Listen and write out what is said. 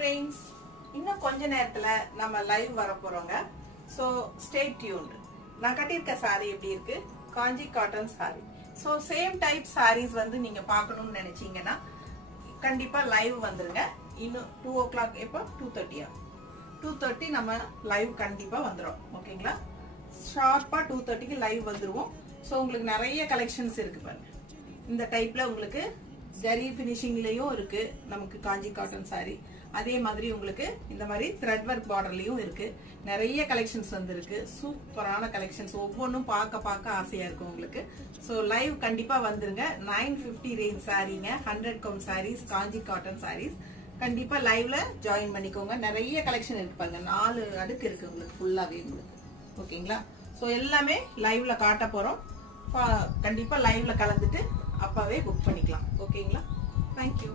friends, இன்னும் கொஞ்ச நேரத்துல நம்ம லைவ் வர போறோங்க. So stay tuned. நான் கட்டியிருக்க saree எப்படி இருக்கு? காஞ்சி cotton saree. So same type sarees வந்து நீங்க பார்க்கணும்னு நினைச்சீங்கன்னா கண்டிப்பா லைவ் வந்துருங்க. இன்னும் 2 o'clock எப்போ 2:30 2:30 நம்ம லைவ் கண்டிப்பா வந்துரும். ஓகேங்களா? ஷார்ப்பா 2:30க்கு லைவ் வந்துருவோம். சோ உங்களுக்கு நிறைய கலெக்ஷன்ஸ் இருக்கு பாருங்க. இந்த டைப்ல உங்களுக்கு ஜரி ஃபினிஷிங்லயும் இருக்கு நமக்கு காஞ்சி காட்டன் saree. அதே மாதிரி உங்களுக்கு இந்த மாதிரி த்ரெட் வர்க் பார்டர்லயும் இருக்கு. நிறைய கலெக்ஷன்ஸ் வந்திருக்கு. சூப்பரான கலெக்ஷன்ஸ், ஒவ்வொன்றும் பார்க்க ஆசையா இருக்கும் உங்களுக்கு. சோ லைவ் கண்டிப்பா வந்துருங்க. 950 ரேஞ்ச் சாரீங்க, 100 கம் சாரீஸ், காஞ்சி காட்டன் சாரீஸ். கண்டிப்பா லைவ்ல ஜாயின் பண்ணிக்கோங்க. நிறைய கலெக்ஷன் இருக்கு பாருங்க. 4 அடுக்கு இருக்கு உங்களுக்கு ஃபுல்லாவே உங்களுக்கு. ஓகேங்களா? சோ எல்லாமே லைவ்ல காட்ட போறோம். கண்டிப்பா லைவ்ல கலந்துட்டு அப்பவே புக் பண்ணிக்கலாம். ஓகேங்களா? தேங்க்யூ.